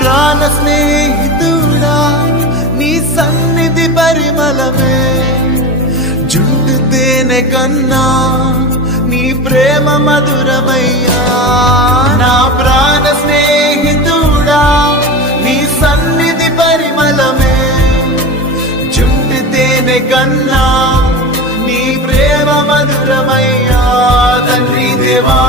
ప్రాణ స్నేహితుడా నీ సన్నిధి పరిమళమే జుండు తేనె కన్నా నీ ప్రేమ మధురమయ్యా నా ప్రాణ స్నేహితుడా నీ సన్నిధి పరిమళమే జుండు తేనె కన్నా నీ ప్రేమ మధురమయ్యా తండ్రి దేవా